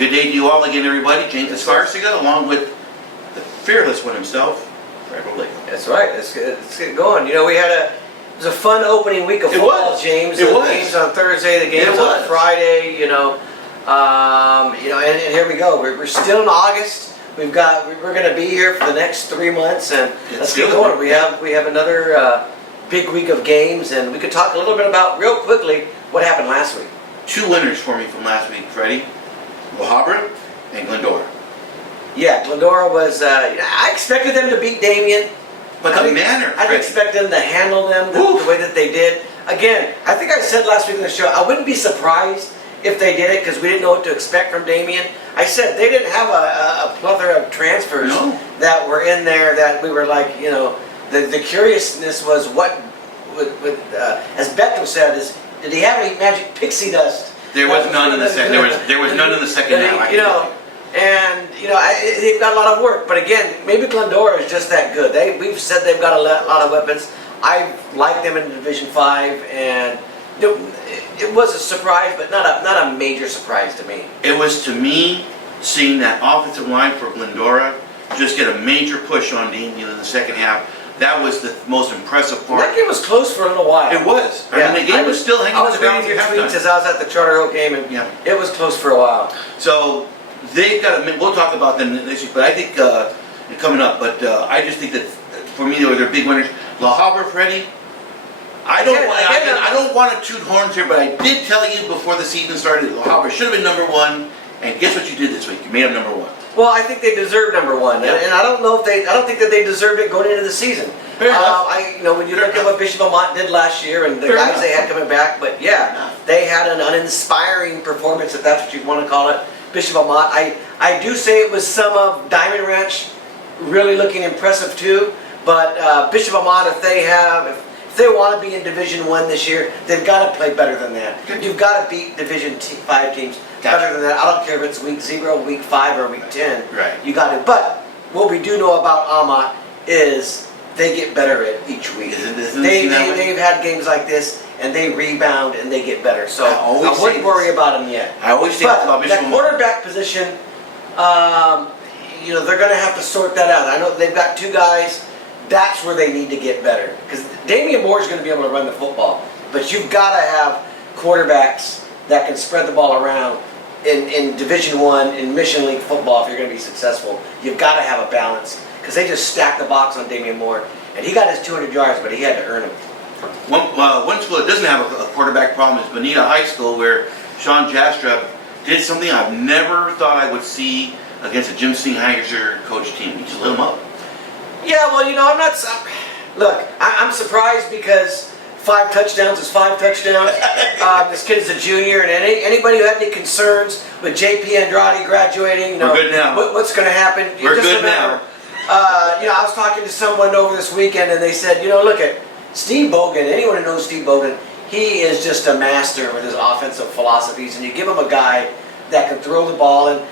good day to you all again, everybody. James Escarcega, along with the fearless one himself, Rivalry. That's right. Let's get going. You know, it was a fun opening week of football, James. It was. The games on Thursday, the games on Friday. And here we go. We're still in August. We're going to be here for the next 3 months, and let's get going. We have another big week of games, and we could talk a little bit about real quickly what happened last week. 2 winners for me from last week, Freddie. Habra and Glendora. Yeah, Glendora was. I expected them to beat Damien, But the manner, I didn't expect them to handle them the way that they did. Again, I think I said last week on the show, I wouldn't be surprised if they did it because we didn't know what to expect from Damien. I said they didn't have a plethora of transfers that were in there that we were like, the curiousness was as Beto said, did he have any magic pixie dust? There was none in the second. There was none in the second half. They've got a lot of work, but again, maybe Glendora is just that good. We've said they've got a lot of weapons. I like them in Division 5, and it was a surprise, but not a major surprise to me. It was to me seeing that offensive line for Glendora just get a major push on Damien in the second half. That was the most impressive part. That game was close for a little while. It was. Yeah. I mean, the game was still hanging on the balance. I was reading your tweets as I was at the Charter Oak game, and it was close for a while. So they've got. We'll talk about them next week, but I think coming up. But I just think that for me, they were their big winners. La Habra, Freddie. I don't want to toot horns here, but I did tell you before the season started, La Habra should have been number 1. And guess what you did this week? You made them number 1. Well, I think they deserve number 1, and I don't think that they deserved it going into the season. Fair enough. When you look at what Bishop Amont did last year and the guys they had coming back, but they had an uninspiring performance, if that's what you want to call it. Bishop Amont. I do say it was some of Diamond Ranch really looking impressive too, but Bishop Amont, if they want to be in Division 1 this year, they've got to play better than that. You've got to beat Division 5 teams better than that. I don't care if it's week 0, week 5, or week 10. Right. You got to. But what we do know about Amont is they get better at each week. They've had games like this, and they rebound and they get better. So I wouldn't worry about them yet. I always think about Bishop Amont. That quarterback position, they're going to have to sort that out. I know they've got 2 guys. That's where they need to get better. Because Damian Moore is going to be able to run the football. But you've got to have quarterbacks that can spread the ball around in Division 1, in Mission League football if you're going to be successful. You've got to have a balance. Because they just stacked the box on Damian Moore. And he got his 200 yards, but he had to earn them. One school that doesn't have a quarterback problem is Bonita High School, where Sean Jastrab did something I've never thought I would see against a Jim Stingheiser coach team. He just lit them up. Yeah, well, I'm not. Look, I'm surprised because 5 touchdowns is 5 touchdowns. This kid is a junior, and anybody who had any concerns with J.P. Andrade graduating, we're good now. What's going to happen? We're good now. I was talking to someone over this weekend, and they said, look at Steve Bogan. Anyone who knows Steve Bogan, he is just a master with his offensive philosophies, and you give him a guy that can throw the ball, and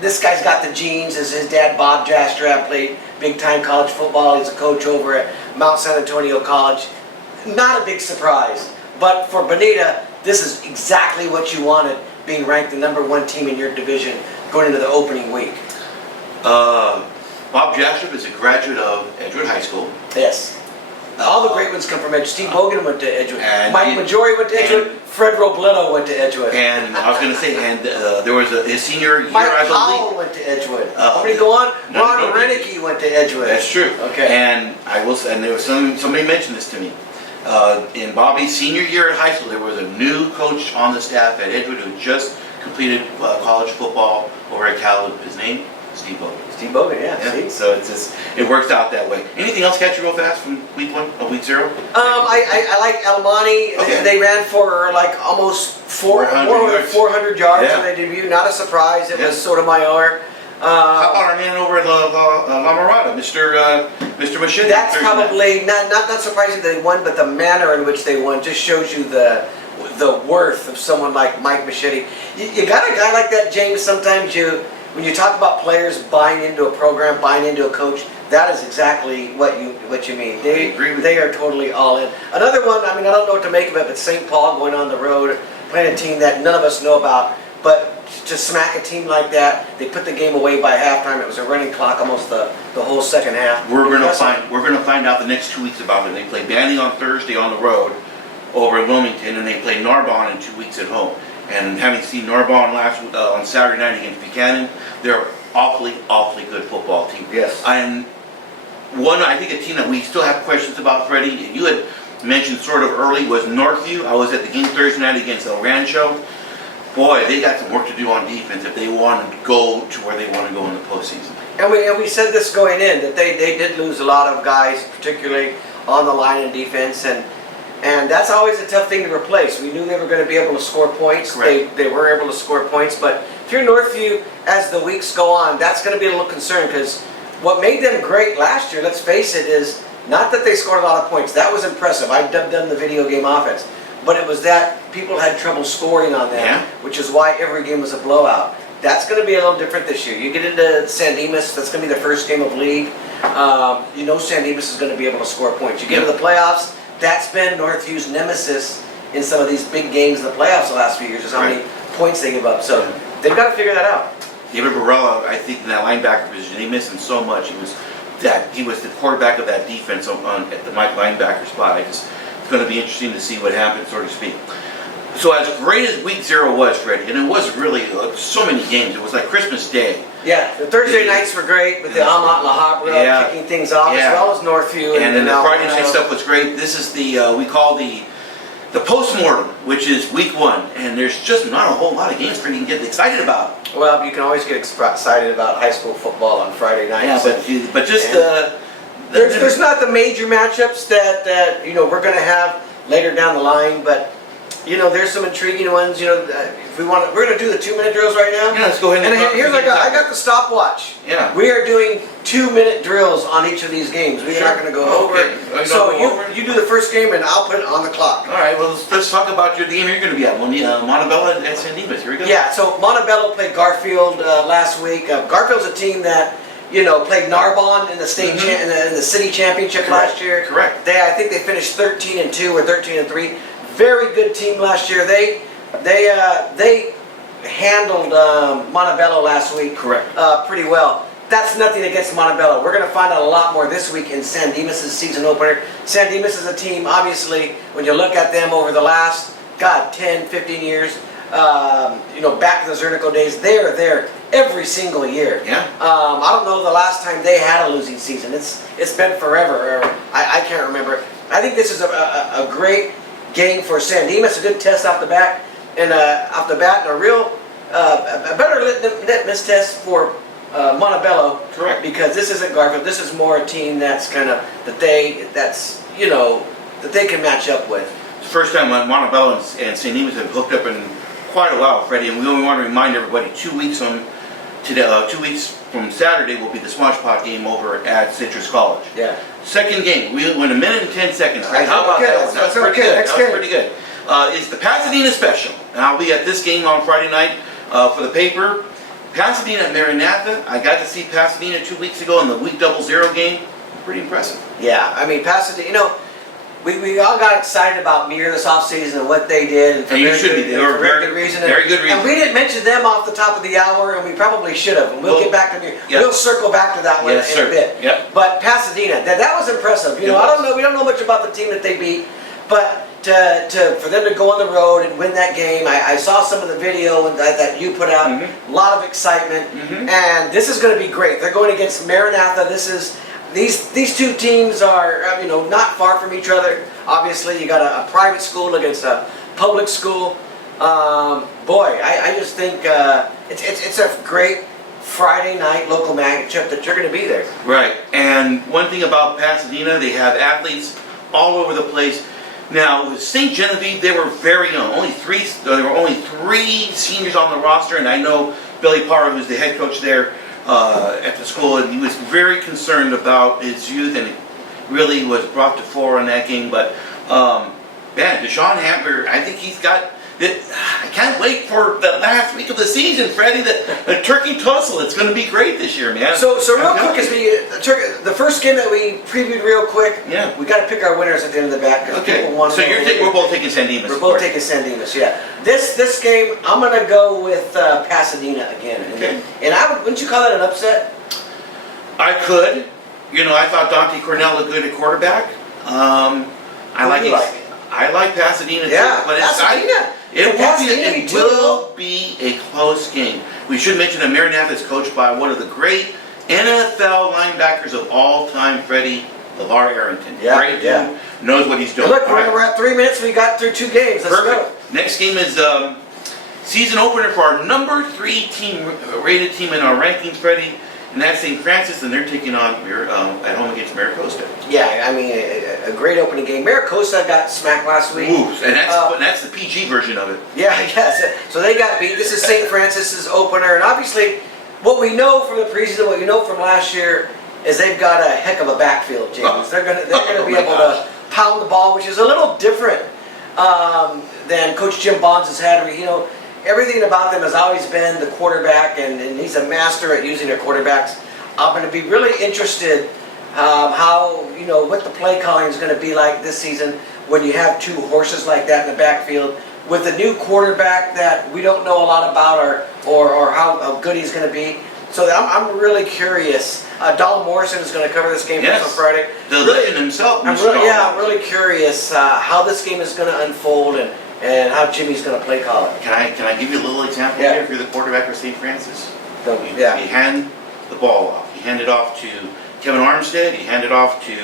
this guy's got the genes, as his dad, Bob Jastrab, played big-time college football. He's a coach over at Mount San Antonio College. Not a big surprise. But for Bonita, this is exactly what you wanted, being ranked the number 1 team in your division going into the opening week. Bob Jastrab is a graduate of Edgewood High School. Yes. All the great ones come from Edgewood. Steve Bogan went to Edgewood. Mike Majori went to Edgewood. Fred Robledo went to Edgewood. And I was going to say, there was his senior year, Mike I believe. Powell went to Edgewood. Let me go on. Ron Renicky went to Edgewood. That's true. Okay. And there was somebody mentioned this to me. In Bobby's senior year at high school, there was a new coach on the staff at Edgewood who just completed college football over at Cal. His name? Steve Bogan. Steve Bogan, yeah. So it works out that way. Anything else catch you real fast from week 1 or week 0? I like Almani. Okay. They ran for like almost 400 yards when they debuted. Not a surprise. It was Sotomayor. How about our man over at La Mirada, Mr. Machete? That's probably not surprising that they won, but the manner in which they won just shows you the worth of someone like Mike Machete. You got a guy like that, James. Sometimes when you talk about players buying into a program, buying into a coach, that is exactly what you mean. They are totally all in. Another one, I don't know what to make of it, but St. Paul going on the road, playing a team that none of us know about, but to smack a team like that. They put the game away by halftime. It was a running clock almost the whole second half. We're gonna find out the next 2 weeks about it. They play Banning on Thursday on the road over at Wilmington, and they play Narbonne in 2 weeks at home. And having seen Narbonne on Saturday night against Buchanan, they're awfully good football team. Yes. And I think a team that we still have questions about, Freddie, you had mentioned sort of early, was Northview. I was at the game Thursday night against El Rancho. Boy, they got some work to do on defense if they want to go to where they want to go in the postseason. And we said this going in, that they did lose a lot of guys, particularly on the line in defense, and that's always a tough thing to replace. We knew they were going to be able to score points. They were able to score points, but if you're Northview, as the weeks go on, that's going to be a little concern, because what made them great last year, let's face it, is not that they scored a lot of points. That was impressive. I dubbed them the video game offense. But it was that people had trouble scoring on them, which is why every game was a blowout. That's going to be a little different this year. You get into San Dimas, that's going to be the first game of league. You know San Dimas is going to be able to score points. You get into the playoffs, that's been Northview's nemesis in some of these big games in the playoffs the last few years, is how many points they give up. So they've got to figure that out. David Barella, I think in that linebacker position, they missed him so much. He was the quarterback of that defense at the linebacker spot. It's going to be interesting to see what happens, so to speak. So as great as week 0 was, Freddie, and it was really so many games. It was like Christmas Day. Yeah, the Thursday nights were great with the Amat La Habra kicking things off, as well as Northview. And then the Friday night stuff was great. This is we call the postmortem, which is week 1, and there's just not a whole lot of games for you to get excited about. Well, you can always get excited about high school football on Friday nights. Yeah, but just there's not the major matchups that we're going to have later down the line, but there's some intriguing ones. If we're going to do the 2-minute drills right now. Yeah, let's go ahead. And here's I got the stopwatch. Yeah. We are doing 2-minute drills on each of these games. We're not going to go over. So you do the first game, and I'll put it on the clock. All right. Well, let's talk about your game you're going to be at. Montebello and San Dimas. Here we go. Yeah. So Montebello played Garfield last week. Garfield's a team that played Narbonne in the state in the city championship last year. Correct. I think they finished 13-2 or 13-3. Very good team last year. They handled Montebello last week. Correct. Pretty well. That's nothing against Montebello. We're going to find out a lot more this week in San Dimas' season opener. San Dimas is a team, obviously, when you look at them over the last, 10, 15 years, back to the Zernico days, they are there every single year. Yeah. I don't know the last time they had a losing season. It's been forever. I can't remember. I think this is a great game for San Dimas, a good test off the bat, and a real a better litmus test for Montebello. Correct. Because this isn't Garfield. This is more a team that's kind of that they can match up with. It's the first time Montebello and St. Dimas have hooked up in quite a while, Freddie, and we only want to remind everybody 2 weeks from Saturday will be the Smosh Pot game over at Citrus College. Yeah. Second game, we went 1 minute and 10 seconds. How about that? That's pretty good. That was pretty good. It's the Pasadena Special, and I'll be at this game on Friday night for the paper. Pasadena at Maranatha. I got to see Pasadena 2 weeks ago in the week 00 game. Pretty impressive. Yeah, I mean Pasadena. We all got excited about Mir this offseason and what they did. And you should be. They were very good reason. And we didn't mention them off the top of the hour, and we probably should have. And we'll get back to Mir. Yep. We'll circle back to that one in a bit. Yep. But Pasadena, that was impressive. I don't know. We don't know much about the team that they beat, but for them to go on the road and win that game, I saw some of the video that you put out. A lot of excitement, and this is going to be great. They're going against Maranatha. These two teams are not far from each other. Obviously, you got a private school against a public school. I just think it's a great Friday night local matchup that you're going to be there. Right. And one thing about Pasadena, they have athletes all over the place. Now, with St. Genevieve, they were very young. There were only three seniors on the roster, and I know Billy Parra, who's the head coach there at the school, and he was very concerned about his youth, and it really was brought to fore on that game. But, Deshaun Hammer, I think he's got I can't wait for the last week of the season, Freddie. The turkey tussle. It's going to be great this year, man. So real quick, as the first game that we previewed real quick. Yeah. We got to pick our winners at the end of the back. Okay. So we're both taking San Dimas. We're both taking San Dimas. Yeah. This game, I'm gonna go with Pasadena again. Okay. And wouldn't you call that an upset? I could. I thought Dante Cornell looked good at quarterback. I like Pasadena Yeah, too, but Pasadena. It will be a close game. We should mention that Maranatha is coached by one of the great NFL linebackers of all time, Freddie LeVar Arrington. Yeah, Great dude, knows what he's doing. And look, All right. we're at 3 minutes. We got through 2 games. Let's Perfect. go. Next game is season opener for our number 3 team, rated team in our rankings, Freddie. And that's St. Francis, and they're taking on at home against Maricosta. Yeah, I mean, a great opening game. Maricosta got smacked last week. Ooh, and that's the PG version of it. Yeah, yes. So they got beat. This is St. Francis's opener, and obviously, what we know from the preseason, what you know from last year, is they've got a heck of a backfield, James. They're gonna be able to pound the ball, which is a little different than Coach Jim Bonds has had. Everything about them has always been the quarterback, and he's a master at using their quarterbacks. I'm going to be really interested how, what the play calling is going to be like this season when you have 2 horses like that in the backfield with a new quarterback that we don't know a lot about or how good he's going to be. So I'm really curious. Donald Morrison is going to cover this game for us on Friday. The legend himself. I'm really curious how this game is going to unfold and how Jimmy's going to play call it. Can I give you a little example here if you're the quarterback for St. Francis? You hand the ball off. You hand it off to Kevin Armstead. You hand it off to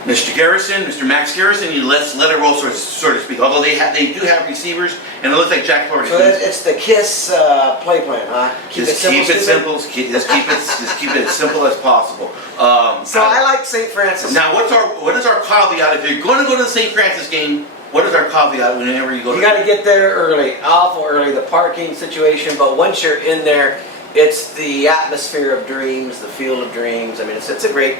Mr. Garrison, Mr. Max Garrison. You let it roll, so to speak. Although they do have receivers, and it looks like Jack Florida. So it's the KISS play plan, huh? Keep it simple. Just keep it as simple as possible. I like St. Francis. Now, what is our caveat if you're going to go to the St. Francis game? What is our caveat whenever you go? You got to get there early, awful early. The parking situation, but once you're in there, it's the atmosphere of dreams, the field of dreams. I mean, it's a great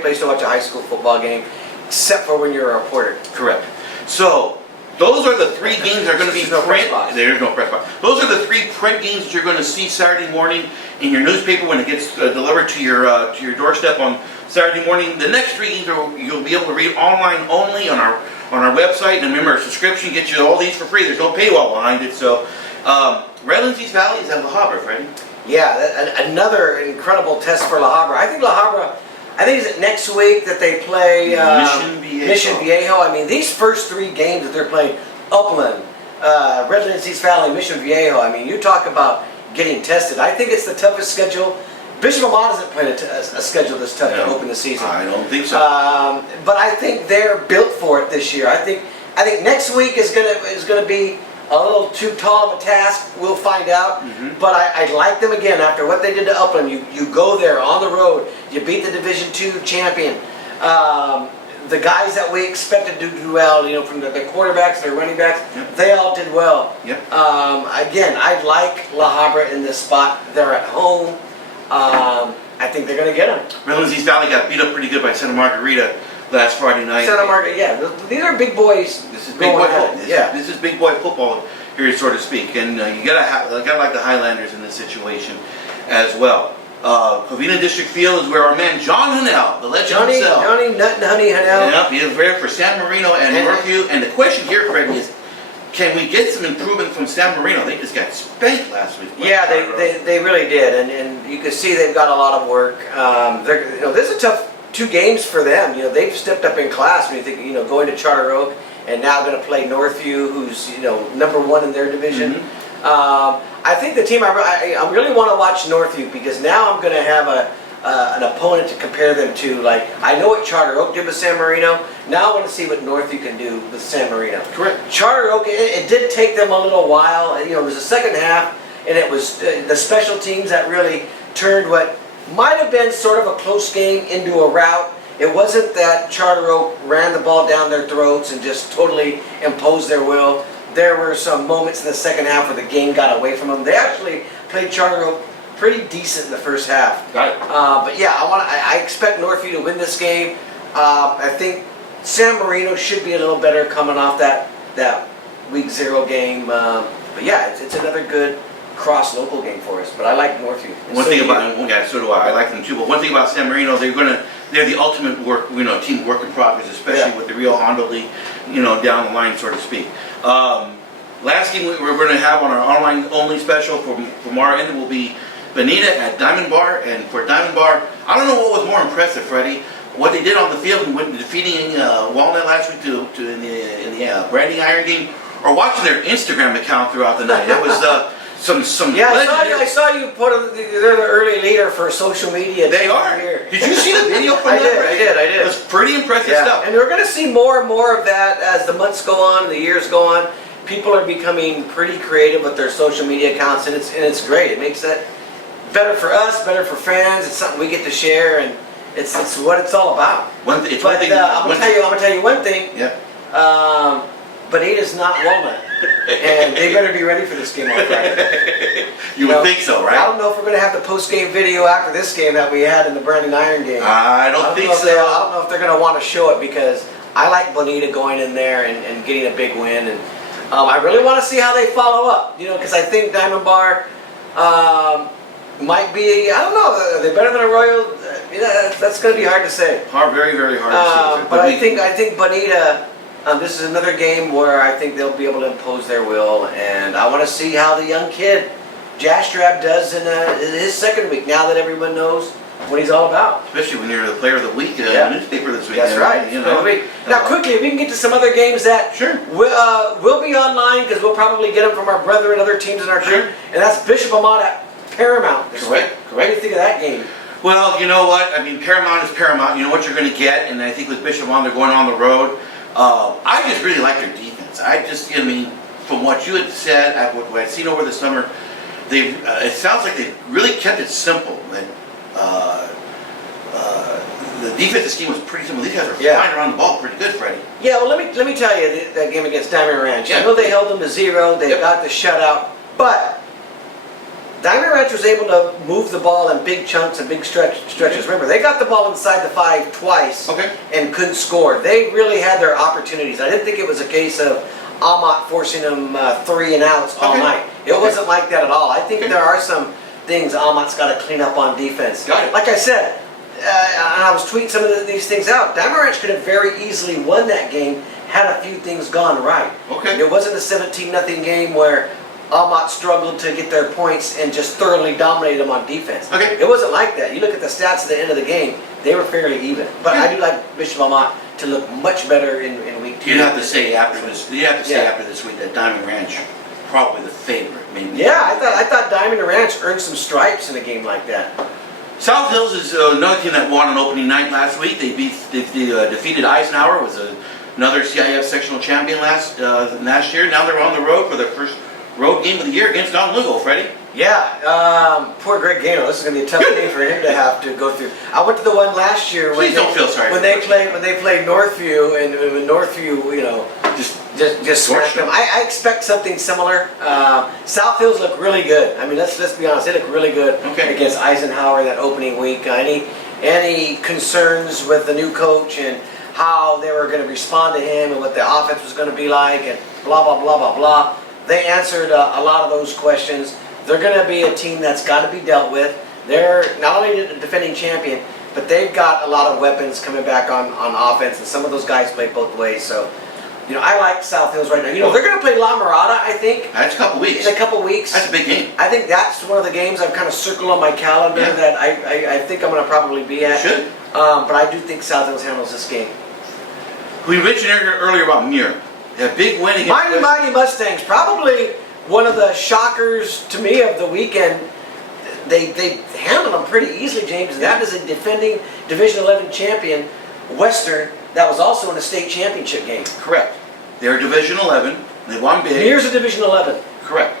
place to watch a high school football game, except for when you're a reporter. Correct. So those are the 3 games that are going to be print. There's no press box. Those are the 3 print games that you're going to see Saturday morning in your newspaper when it gets delivered to your doorstep on Saturday morning. The next 3 games you'll be able to read online only on our website. And remember, a subscription gets you all these for free. There's no paywall behind it. So Redlands East Valley is at La Habra, Freddie. Yeah, another incredible test for La Habra. I think it's next week that they play Mission Viejo. I mean, these first 3 games that they're playing, Upland, Redlands East Valley, Mission Viejo. I mean, you talk about getting tested. I think it's the toughest schedule. Bishop Amant isn't playing a schedule this tough to open the season. I don't think so. But I think they're built for it this year. I think next week is gonna be a little too tall of a task. We'll find out. But I like them again after what they did to Upland. You go there on the road. You beat the Division II champion. The guys that we expected to do well, from the quarterbacks, their running backs, they all did well. Again, I like La Habra in this spot. They're at home. I think they're going to get them. Redlands East Valley got beat up pretty good by Santa Margarita last Friday night. Santa Margarita, these are big boys. This is big boy football. This is big boy football here, so to speak. And you gotta like the Highlanders in this situation as well. Covina District Field is where our man John Hanel, the legend himself. Johnny Nut and Honey Hanel. Yep, he is there for San Marino and Northview. And the question here, Freddie, is can we get some improvement from San Marino? They just got spanked last week. Yeah, they really did, and you can see they've got a lot of work. This is a tough 2 games for them. They've stepped up in class. When you think, going to Charter Oak and now going to play Northview, who's number 1 in their division. I think the team I really want to watch Northview because now I'm going to have an opponent to compare them to. Like, I know what Charter Oak did with San Marino. Now I want to see what Northview can do with San Marino. Correct. Charter Oak, it did take them a little while. It was the second half, and it was the special teams that really turned what might have been sort of a close game into a rout. It wasn't that Charter Oak ran the ball down their throats and just totally imposed their will. There were some moments in the second half where the game got away from them. They actually played Charter Oak pretty decent in the first half. Got it. But yeah, I expect Northview to win this game. I think San Marino should be a little better coming off that that week 0 game. But yeah, it's another good cross local game for us. But I like Northview. One thing about so do I. I like them too. But one thing about San Marino, they're the ultimate team work in progress, especially with the Rio Hondo League, down the line, so to speak. Last game we're going to have on our online only special from our end will be Bonita at Diamond Bar. And for Diamond Bar, I don't know what was more impressive, Freddie. What they did on the field and defeating Walnut last week in the Branding Iron game, or watching their Instagram account throughout the night. It was some. Yeah, I saw you put them. They're the early leader for social media. They are. Did you see the video from that? I did. It was pretty impressive stuff. And we're going to see more and more of that as the months go on and the years go on. People are becoming pretty creative with their social media accounts, and it's great. It makes that better for us, better for fans. It's something we get to share, and it's what it's all about. I'm gonna tell you one thing. Yeah. Bonita's not Walnut, and they better be ready for this game on Friday. You would think so, right? I don't know if we're going to have the post-game video after this game that we had in the Brandon Iron game. I don't think so. I don't know if they're going to want to show it, because I like Bonita going in there and getting a big win, and I really want to see how they follow up. Because I think Diamond Bar might be. I don't know. Are they better than Arroyo? That's going to be hard to say. Very, very hard to say. But I think Bonita. This is another game where I think they'll be able to impose their will, and I want to see how the young kid, Jastrab, does in his second week, now that everyone knows what he's all about. Especially when you're the player of the week in the newspaper this week. That's right. Now, quickly, if we can get to some other games that we'll be online, because we'll probably get them from our brother and other teams in our group, and that's Bishop Amat at Paramount this week. What do you think of that game? Well, you know what? I mean, Paramount is Paramount. You know what you're going to get, and I think with Bishop Amat, they're going on the road. I just really like their defense. From what you had said, what I've seen over the summer, it sounds like they've really kept it simple. The defensive scheme was pretty simple. These guys are flying around the ball pretty good, Freddie. Yeah, well, let me tell you that game against Diamond Ranch. I know they held them to 0. They got the shutout, but Diamond Ranch was able to move the ball in big chunks and big stretches. Remember, they got the ball inside the 5 twice and couldn't score. They really had their opportunities. I didn't think it was a case of Amat forcing them 3 and outs all night. It wasn't like that at all. I think there are some things Amat's got to clean up on defense. Like I said, and I was tweeting some of these things out, Diamond Ranch could have very easily won that game had a few things gone right. It wasn't a 17-0 game where Amat struggled to get their points and just thoroughly dominated them on defense. It wasn't like that. You look at the stats at the end of the game, they were fairly even. But I do like Bishop Amat to look much better in week 2. You'd have to say after this. After this week that Diamond Ranch probably the favorite. Maybe. I thought Diamond Ranch earned some stripes in a game like that. South Hills is another team that won on opening night last week. They defeated Eisenhower, was another CIF sectional champion last year. Now they're on the road for their first road game of the year against Don Lugo, Freddie. Poor Greg Gano. This is going to be a tough game for him to have to go through. I went to the one last year when they played Northview, and when Northview, just smashed them. I expect something similar. South Hills look really good. I mean, let's be honest, they look really good against Eisenhower that opening week. Any concerns with the new coach and how they were going to respond to him and what the offense was going to be like and blah blah blah blah blah. They answered a lot of those questions. They're going to be a team that's got to be dealt with. They're not only the defending champion, but they've got a lot of weapons coming back on offense, and some of those guys play both ways. So, I like South Hills right now. They're going to play La Mirada, I think. That's a couple weeks. In a couple weeks. That's a big game. I think that's one of the games I've kind of circled on my calendar that I think I'm going to probably be at. Should. But I do think South Hills handles this game. We mentioned earlier about Muir. A big win against Mighty Mustangs, probably one of the shockers to me of the weekend. They handled them pretty easily, James. And that is a defending Division 11 champion, Western, that was also in a state championship game. Correct. They're Division 11. They won big. Here's a Division 11. Correct.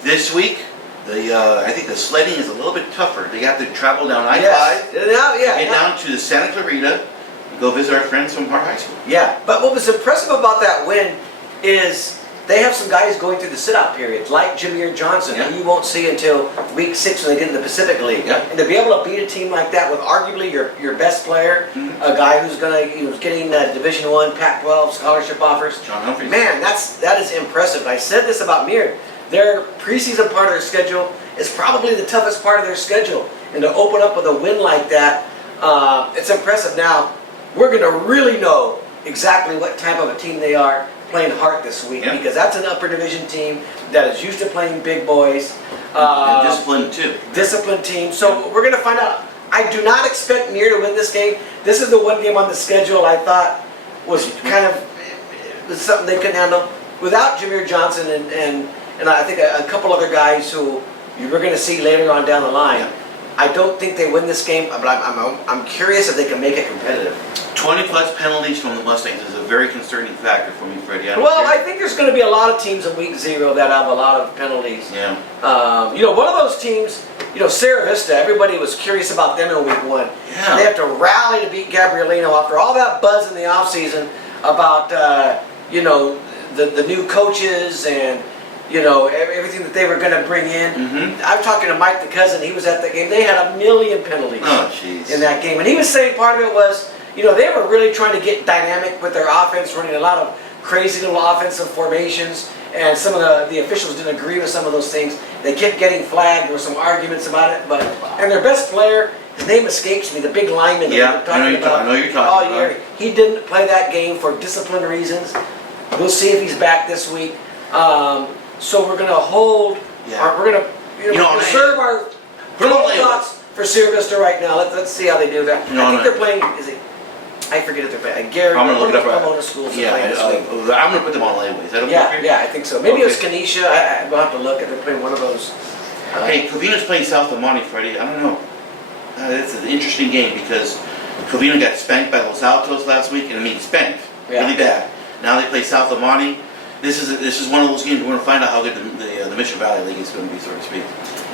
This week, I think the sledding is a little bit tougher. They have to travel down I-5, get down to the Santa Clarita, and go visit our friends from Hart High School. Yeah, but what was impressive about that win is they have some guys going through the sit-out period, like Jameer Johnson, who you won't see until week 6 when they get in the Pacific League. Yeah. And to be able to beat a team like that with arguably your best player, a guy who's getting Division I, Pac-12 scholarship offers, John Humphreys. Man, that is impressive. I said this about Mirror. Their preseason part of their schedule is probably the toughest part of their schedule, and to open up with a win like that, it's impressive. Now we're going to really know exactly what type of a team they are playing Hart this week, because that's an upper division team that is used to playing big boys. And disciplined too. Disciplined team. So we're going to find out. I do not expect Mir to win this game. This is the one game on the schedule I thought was kind of something they couldn't handle. Without Jameer Johnson and I think a couple other guys who we're going to see later on down the line, I don't think they win this game, but I'm curious if they can make it competitive. 20 plus penalties from the Mustangs is a very concerning factor for me, Freddie. I think there's going to be a lot of teams in week 0 that have a lot of penalties. Yeah. One of those teams, Sierra Vista, everybody was curious about them in week 1. Yeah. They have to rally to beat Gabrielino after all that buzz in the offseason about, the new coaches and, everything that they were going to bring in. I'm talking to Mike, the cousin. He was at that game. They had 1 million penalties in that game. And he was saying part of it was, they were really trying to get dynamic with their offense, running a lot of crazy little offensive formations. And some of the officials didn't agree with some of those things. They kept getting flagged. There were some arguments about it. And their best player, his name escapes me, the big lineman that we were talking about. I know you're talking all year. He didn't play that game for discipline reasons. We'll see if he's back this week. So we're going to hold, we're going to reserve our thoughts for Sierra Vista right now. Let's see how they do that. I think they're playing, I forget if they're playing. Gary, I'm going to look it up. Pomona schools are playing this week. I'm going to put them on layaway. Is that okay? Yeah, I think so. Maybe it was Kenesha. We'll have to look if they're playing one of those. Hey, Covina's playing South Amani, Freddie. I don't know. It's an interesting game because Covina got spanked by Los Altos last week, and spanked really bad. Now they play South Amani. This is one of those games we're going to find out how good the Mission Valley League is going to be, so to speak.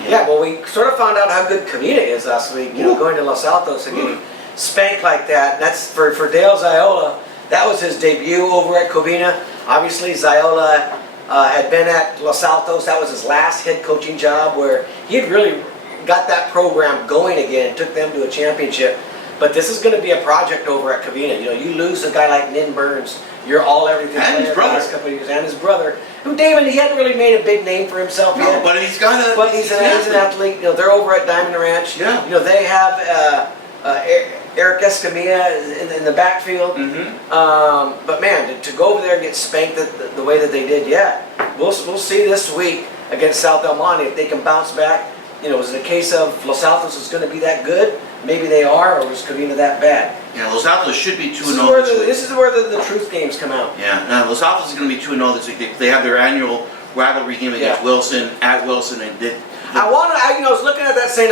Yeah, well, we sort of found out how good Covina is last week. Going to Los Altos and getting spanked like that. And that's for Dale Ziola. That was his debut over at Covina. Obviously, Ziola had been at Los Altos. That was his last head coaching job, where he had really got that program going again, took them to a championship. But this is going to be a project over at Covina. You lose a guy like Nin Burns, you're all everything and his brother. The last couple of years, and his brother, who David, he hadn't really made a big name for himself yet. But he's got a. But he's an athlete. They're over at Diamond Ranch. Yeah. They have Eric Escamilla in the backfield. But man, to go over there and get spanked the way that they did, we'll see this week against South El Monte if they can bounce back. Is it a case of Los Altos is going to be that good? Maybe they are, or is Covina that bad? Yeah, Los Altos should be 2-0 This is where the truth games come out. Yeah, Los Altos is going to be 2-0 this week. They have their annual rivalry game against Wilson, at Wilson, and I was looking at that saying,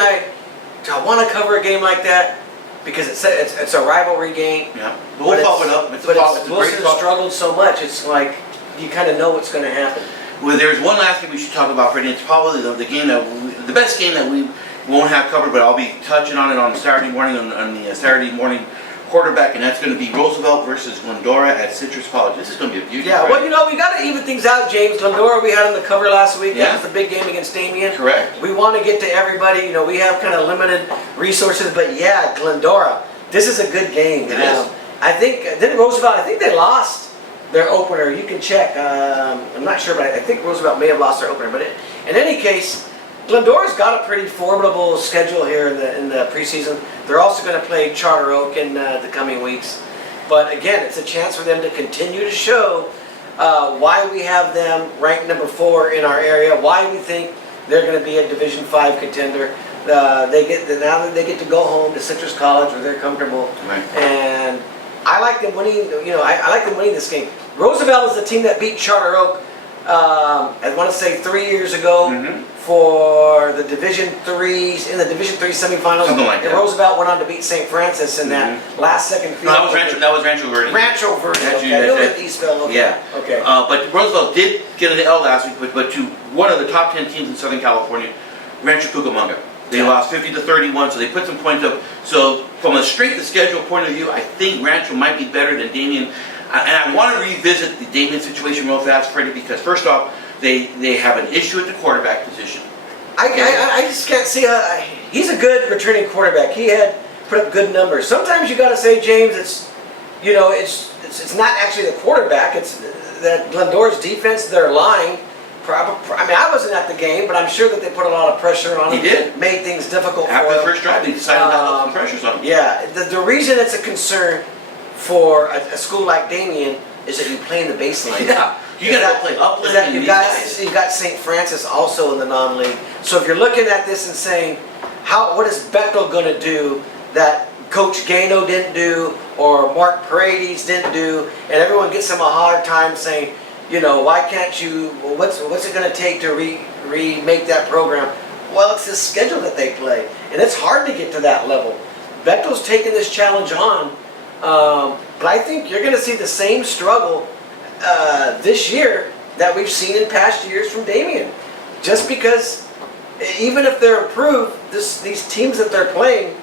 do I want to cover a game like that? Because it's a rivalry game. Yeah, but we'll follow it up. Wilson has struggled so much, it's like you kind of know what's going to happen. Well, there's one last game we should talk about, Freddie. It's probably the best game that we won't have covered, but I'll be touching on it on Saturday morning on the Saturday morning quarterback, and that's going to be Roosevelt versus Glendora at Citrus College. This is going to be a beauty. Yeah, well, we got to even things out, James. Glendora, we had on the cover last week. That was the big game against Damien. Correct. We want to get to everybody. We have kind of limited resources, but Glendora, this is a good game. It is. I think, didn't Roosevelt, I think they lost their opener. You can check. I'm not sure, but I think Roosevelt may have lost their opener. But in any case, Glendora's got a pretty formidable schedule here in the preseason. They're also going to play Charter Oak in the coming weeks. But again, it's a chance for them to continue to show why we have them ranked number 4 in our area, why we think they're going to be a Division 5 contender. Now that they get to go home to Citrus College where they're comfortable. Right. And I like them winning. I like them winning this game. Roosevelt is the team that beat Charter Oak. I want to say 3 years ago for the Division 3s in the Division 3 semifinals. Something like that. And Roosevelt went on to beat St. Francis in that last second field. No, that was Rancho Verde. Rancho Verde. Okay. I knew it East Bell. Okay. Yeah. Okay. But Roosevelt did get an L last week, but to one of the top 10 teams in Southern California, Rancho Cucamonga. They lost 50-31, so they put some points up. So from a strength of schedule point of view, I think Rancho might be better than Damien. And I want to revisit the Damien situation real fast, Freddie, because first off, they have an issue at the quarterback position. I just can't see he's a good returning quarterback. He had put up good numbers. Sometimes you got to say, James, it's not actually the quarterback. It's that Glendor's defense, their line. I mean, I wasn't at the game, but I'm sure that they put a lot of pressure on him. He did. Made things difficult After for the him. first drive, they decided to put some pressures on him. Yeah, the reason it's a concern for a school like Damien is that you play in the baseline. Yeah, you got to play upland and you've these got, guys. you've got St. Francis also in the non-league. So if you're looking at this and saying, what is Bechtel going to do that Coach Gano didn't do or Mark Paredes didn't do, and everyone gets him a hard time saying, why can't you, what's it going to take to remake that program? Well, it's the schedule that they play, and it's hard to get to that level. Bechtel's taking this challenge on, but I think you're going to see the same struggle this year that we've seen in past years from Damien. Just because, even if they're improved, these teams that they're playing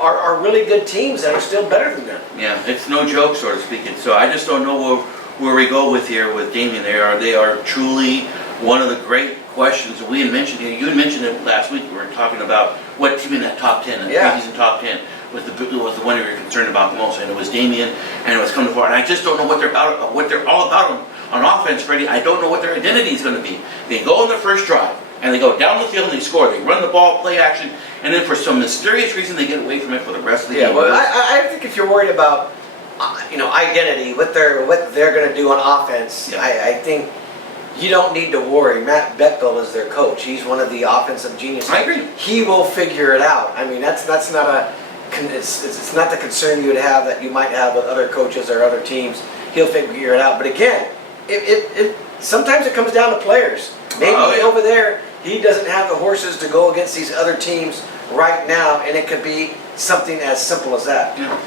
are really good teams that are still better than them. Yeah, it's no joke, so to speak. And so I just don't know where we go with here with Damien. They are truly one of the great questions we had mentioned here. You had mentioned it last week. We were talking about what team in that top 10, the preseason top 10, was the one you were concerned about the most, and it was Damien, and it was coming forward. And I just don't know what they're all about on offense, Freddie. I don't know what their identity is going to be. They go on the first drive, and they go down the field and they score. They run the ball, play action, and then for some mysterious reason they get away from it for the rest of the game. Yeah, well, I think if you're worried about identity, what they're going to do on offense, yeah. I think you don't need to worry. Matt Bechtel is their coach. He's one of the offensive geniuses. I agree. He will figure it out. I mean, that's not it's not the concern you would have that you might have with other coaches or other teams. He'll figure it out. But again, sometimes it comes down to players. Maybe over there he doesn't have the horses to go against these other teams right now, and it could be something as simple as that. Yeah.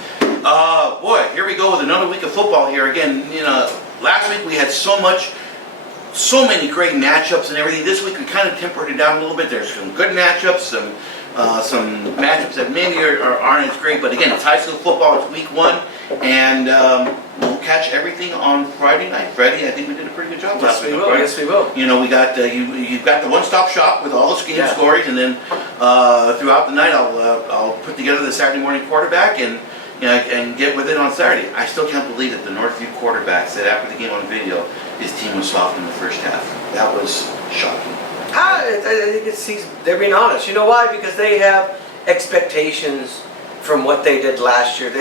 Boy, here we go with another week of football here again. Last week we had so many great matchups and everything. This week we kind of tempered it down a little bit. There's some good matchups, some matchups that maybe aren't as great. But again, it's high school football. It's week 1, and we'll catch everything on Friday night. Freddie, I think we did a pretty good job last week. Yes, we will. We got you've got the one-stop shop with all the game stories, and then throughout the night I'll put together the Saturday morning quarterback and get with it on Saturday. I still can't believe that the Northview quarterback said after the game on video his team was soft in the first half. That was shocking. I think they're being honest. You know why? Because they have expectations from what they did last year.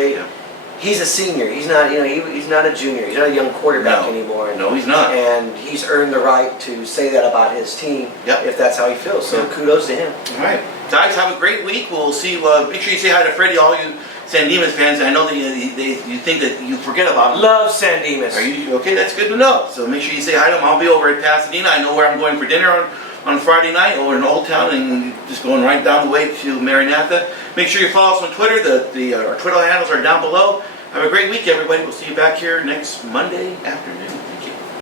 He's a senior. He's not. He's not a junior. He's not a young quarterback anymore. No, he's not. And he's earned the right to say that about his team if that's how he feels. So kudos to him. All right, guys, have a great week. We'll see. Make sure you say hi to Freddie, all you San Dimas fans. I know that you think that you forget about him. Love San Dimas. Are you okay? That's good to know. So make sure you say hi to him. I'll be over at Pasadena. I know where I'm going for dinner on Friday night over in Old Town, and just going right down the way to Maranatha. Make sure you follow us on Twitter. Our Twitter handles are down below. Have a great week, everybody. We'll see you back here next Monday afternoon.